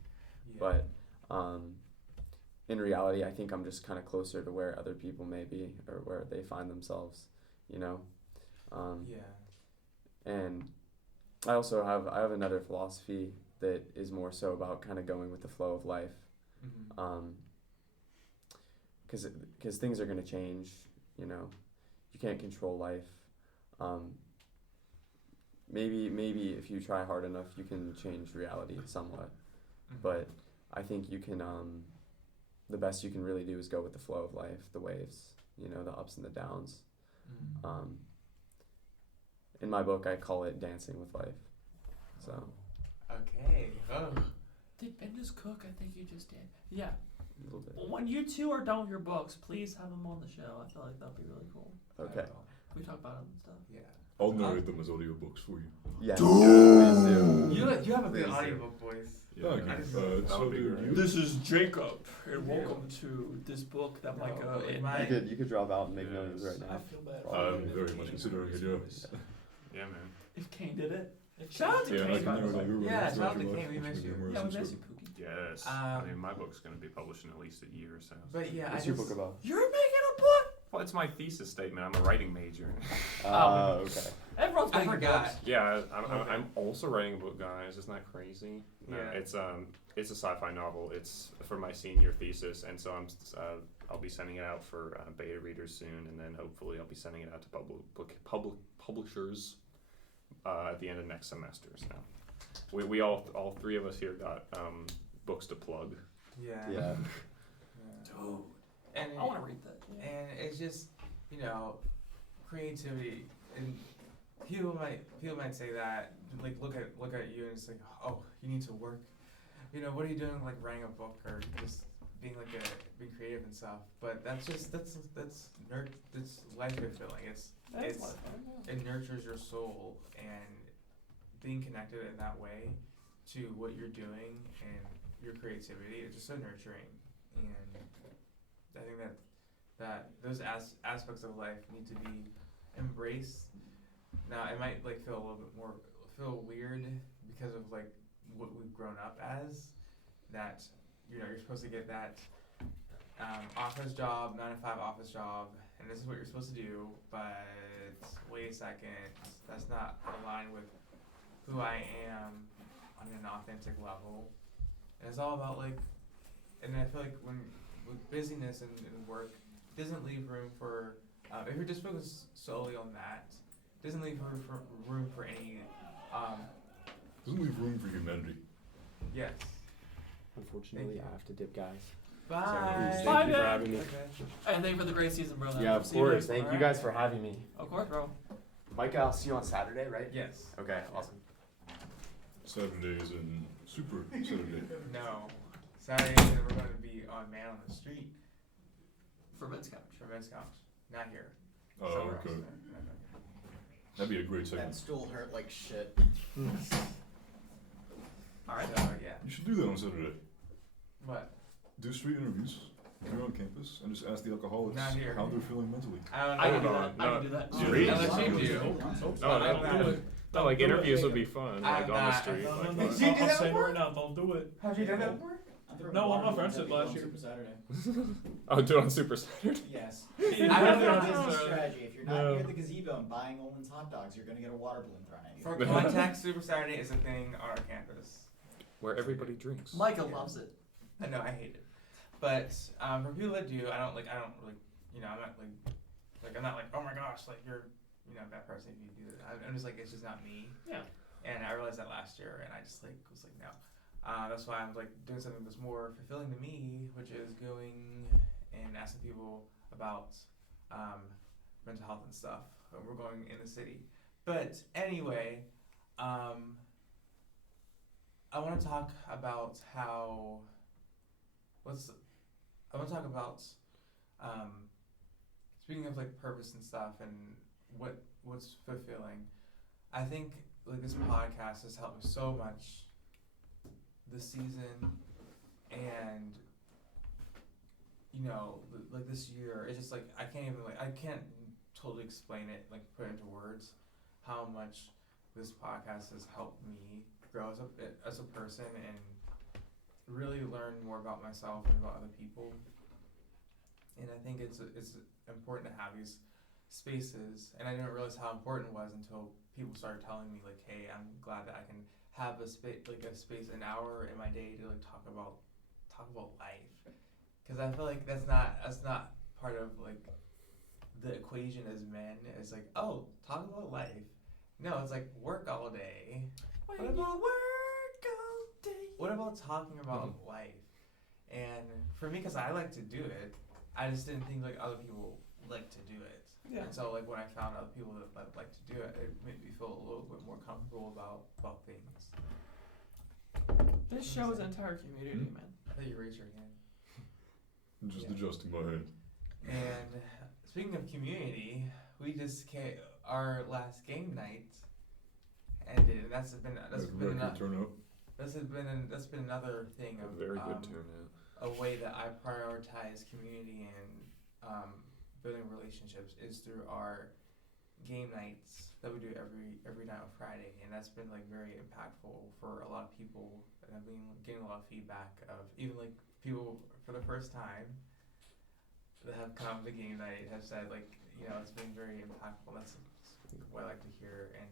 but in reality, I think I'm just kind of closer to where other people may be or where they find themselves, you know. And I also have another philosophy that is more so about kind of going with the flow of life, because things are going to change, you know. You can't control life. Maybe if you try hard enough, you can change reality somewhat, but I think you can. The best you can really do is go with the flow of life, the waves, you know, the ups and the downs. In my book, I call it dancing with life. So. Okay. Oh. Did Ben just cook? I think you just did. Yeah. A little bit. When you two are done with your books, please have them on the show. I feel like that'd be really cool. Okay. Can we talk about them and stuff? Yeah. I'll narrate them as audiobooks for you. Yeah. Please do. You have a good audiobook voice. Yeah, okay. That would be great. This is Jacob, and welcome to this book that might go in. You could drop out and make millions right now. feel bad. I'm very much considering it, yes. Yeah, man. If Kane did it. Shout out to Yeah, I Kane, can by the narrate way. everyone Yeah, else shout out to throughout your Kane, life, we which miss is you. humorous Yeah, and we miss you, stuff. Pookie. Yes. I mean, my book's going to be published in at least a year or so. But yeah, What's I your just, book about? You're making a book? Well, it's my thesis statement. I'm a writing major. Okay. Everyone's I making forgot. books. Yeah, I'm also writing a book, guys. Isn't that crazy? No, Yeah. it's a sci-fi novel. It's for my senior thesis, and so I'll be sending it out for beta readers soon, and then hopefully I'll be sending it out to publishers at the end of next semester. So we all three of us here got books to plug. Yeah. Yeah. Dude. And I want to read that. Yeah. and it's just, you know, creativity, and people might say that, like, look at you and it's like, oh, you need to work, you know, what are you doing, like writing a book or just being creative and stuff, but that's life fulfilling. That's life, yeah. It nurtures your soul, and being connected in that way to what you're doing and your creativity is just so nurturing. And I think that those aspects of life need to be embraced. Now it might like feel weird because of like what we've grown up as, that, you know, you're supposed to get that office job, 9-to-5 office job, and this is what you're supposed to do, but wait a second, that's not aligned with who I am on an authentic level. And it's all about like, and I feel like with busyness and work, it doesn't leave room for, if you're just focused solely on that, it doesn't leave room for any, Doesn't leave room for humanity. yes. Unfortunately, I have to dip, guys. Bye. Thank Bye, you for Ben. having me. Okay. And thank you for the great season, bro. Yeah, of See you course. next Thank one, you alright? guys for having me. Of course, bro. Micah, I'll see you on Saturday, right? Yes. Okay, awesome. Saturday is in Super Saturday. No. Saturday we're going to be on Man on the Street For Ben's couch. for Men's Couch. Not here. Oh, Somewhere okay. else. That'd be a great segment. That stool hurt like shit. Alright. So yeah. You should do that on Saturday. What? Do street interviews here on campus and just ask the alcoholics Not here. how they're feeling mentally. I don't I know. can do Hold that. on. I No. can do that. Street? Unless you do. No, I'm no, not- No, like do it. interviews would be fun, like on the street. No, like, no, no. Did you do I'm that saying before? right now, don't do it. How'd you do that before? No, one of my friends did last year. Super Saturday. Oh, do it on Super Saturday. Yes. Yeah. I have Yeah. a business strategy. If you're not No. near the gazebo and buying Olin's hot dogs, you're gonna get a water balloon thrown at you. For context, Super Saturday is a thing on our campus. Where everybody drinks. Micah loves it. I know, I hate it. But for people that do, I don't really, I'm not I'm not like, oh my gosh, like you're, a bad person if you do that. I'm just like, it's just not me. Yeah. And I realized that last year, and I just was like, no. That's why I'm like doing something that's more fulfilling to me, which is going and asking people about mental health and stuff. We're going in the city. But anyway, I want to talk about speaking of like purpose and stuff and what's fulfilling. I think like this podcast has helped me so much this season, and like this year, it's just like I can't totally explain it, like put it into words, how much this podcast has helped me grow as a person and really learn more about myself and about other people. And I think it's important to have these spaces, and I didn't realize how important it was until people started telling me like, hey, I'm glad that I can have a space, an hour in my day to like talk about life, because I feel like that's not part of like the equation as men. It's like, oh, talk about life. No, it's like work all day. What about work all day? What about talking about life? And for me, because I like to do it, I just didn't think like other people like to do it. Yeah. And so like when I found other people that like to do it, it made me feel a little bit more comfortable about things. This show is an entire community, man. I thought you raised your hand. I'm just Yeah. adjusting my head. And speaking of community, we just our last game night ended, and that's been Record turnout. that's been another thing A of very good turnout. a way that I prioritize community and building relationships is through our game nights that we do every night on Friday, and that's been like very impactful for a lot of people, and I've been getting a lot of feedback of even like people for the first time that have come to game night have said like, it's been very impactful. That's what I like to hear, and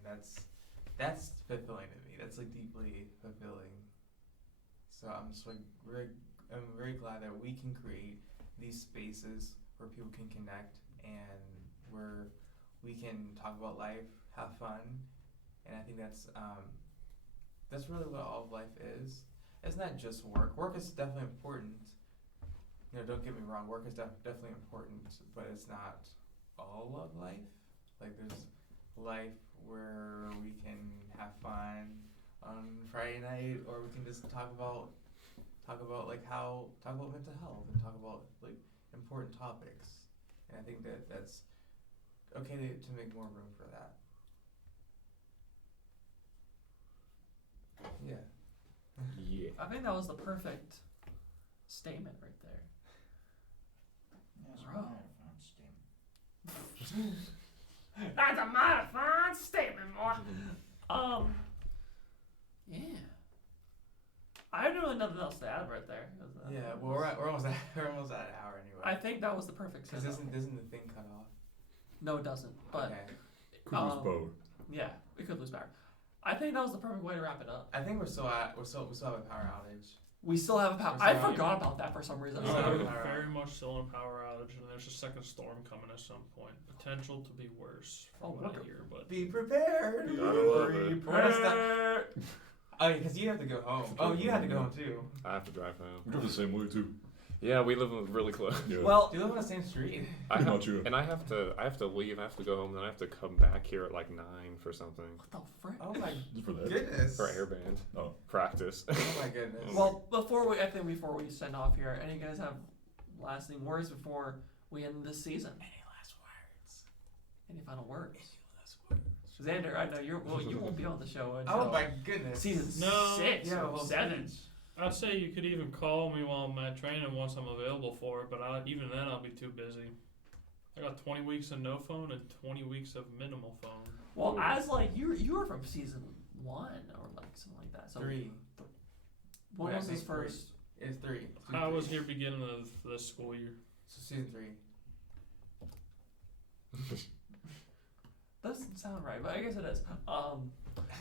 that's fulfilling to me. That's like deeply fulfilling. So I'm just like I'm very glad that we can create these spaces where people can connect and where we can talk about life, have fun, and I think that's really what all of life is. It's not just work. Work is definitely important. Don't get me wrong. Work is definitely important, but it's not all of life. Like there's life where we can have fun on Friday night, or we can just talk about mental health and talk about like important topics. And I think that's okay to make more room for that. Yeah. Yeah. I think that was the perfect statement right there. That's Bro. a fun statement. That's a modified statement, boy. Yeah. I have really nothing else to add right there. Yeah. Well, we're almost at an hour anyway. I think that was the perfect Because setup. isn't the thing cut off? No, it doesn't. But Okay. Could lose power. yeah, we could lose power. I think that was the perfect way to wrap it up. I think we still have a power outage. We still have a power. We're I still- forgot about that for some reason. Yeah, Power we're outage. very much still in power outage, and there's a second storm coming at some point. Potential to be worse from Oh, what we're- I hear, but Be prepared. Gotta love it. We're gonna stop. Oh, because you have to go home. Oh, you had to go home too. I have to drive home. We drive the same way too. Yeah, we live really close. Yeah. Well, Do you live on the same street? I Pretty have, much, yeah. and I have to leave. I have to go home. Then I have to come back here at like 9 for something what the frick? Oh my Just for that. goodness. for airband Oh. practice. Oh my goodness. Well, before we send off here, any of you guys have lasting words before we end this season? Any last words? Any final words? Any last words? Xander, I know you won't be on the show until Oh my goodness. season No. 6 Yeah, or well, 7. I'd say you could even call me while I'm at training once I'm available for it, but even then I'll be too busy. I got 20 weeks of no phone and 20 weeks of minimal phone. Well, as like you were from season 1 or like something like that. So 3. what Yeah, was his I think three. first? It's 3. I was here beginning of the school year. So season 3. Doesn't sound right, but I guess it is.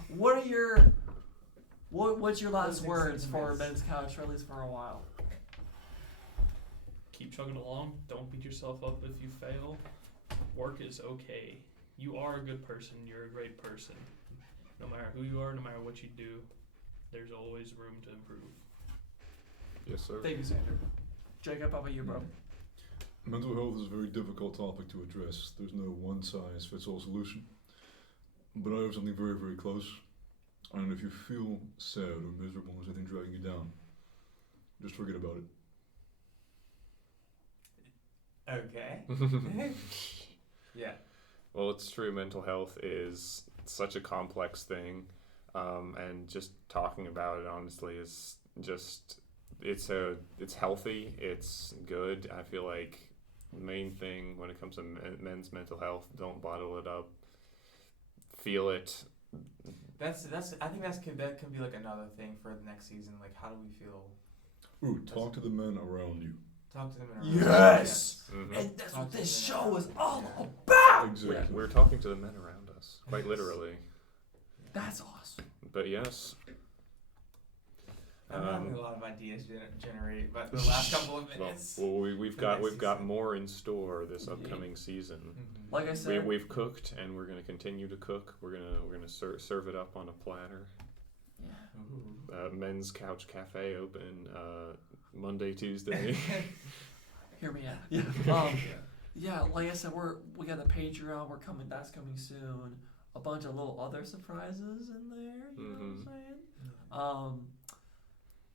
What are your what's your last Closing words for sentiments. Men's Couch, or at least for a while? Keep chugging along. Don't beat yourself up if you fail. Work is okay. You are a good person. You're a great person. No matter who you are, no matter what you do, there's always room to improve. Yes, sir. Thank you, Xander. Jacob, how about you, bro? Mental health is a very difficult topic to address. There's no one size fits all solution. But I have something very, very close. And if you feel sad or miserable and something dragging you down, just forget about it. Okay. Yeah. Well, it's true. Mental health is such a complex thing, and just talking about it honestly is just it's healthy. It's good. I feel like the main thing when it comes to men's mental health, don't bottle it up. Feel it. That's I think that can be like another thing for the next season. Like, how do we feel? Ooh, talk to the men around you. Talk to them in a Yes! Mhm. And that's Talk what to this them. show is all Yeah. about. Exactly. We're talking to the men around us, quite literally. That's awesome. But yes. I'm having a lot of ideas generate, but the last couple of minutes. Well, we've for got next we've got season. more in store this Indeed. upcoming season. Mhm. Like I said, We've cooked and we're gonna continue to cook. We're gonna serve it up on a platter. yeah. Ooh. Men's Couch Cafe open Monday, Tuesday. Hear me out. Yeah. Yeah, like I said, we got the Patreon. That's coming soon. A bunch of little other surprises in there. You know what I'm saying?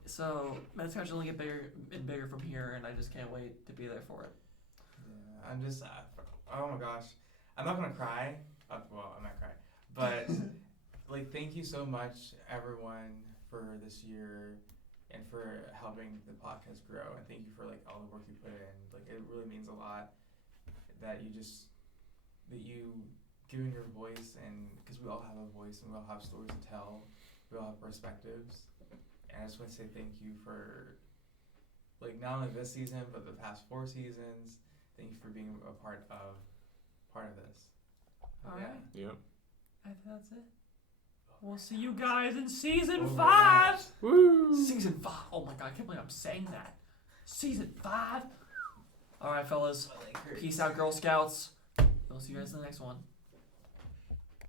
So Men's Couch will only get bigger and bigger from here, and I just can't wait to be there for it. Yeah, I'm just. Oh my gosh, I'm not gonna cry. Well, I might cry, but like, thank you so much, everyone, for this year and for helping the podcast grow. And thank you for like all the work you put in. Like, it really means a lot that you giving your voice, and because we all have a voice and we all have stories to tell, we all have perspectives. And I just want to say thank you for, like, not only this season but the past 4 seasons. Thank you for being a part of this. All Yeah. right. Yep. I think that's it. We'll see you guys in season Oh my 5. gosh. Woo! Season 5. Oh my god, I can't believe I'm saying that. Season 5. All right, fellas. Peace out, Girl Scouts. We'll see you guys in the next one.